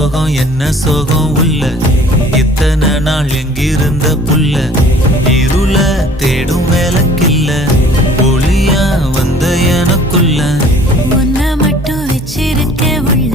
சோகம் என்ன சோகம் உள்ள இத்தனை நாள் எங்கிருந்த புல்ல இருள தேடும் வேலைக்கில்ல ஒளியா வந்த எனக்குள்ள உன்னை மட்டும் வச்சிருக்க உள்ள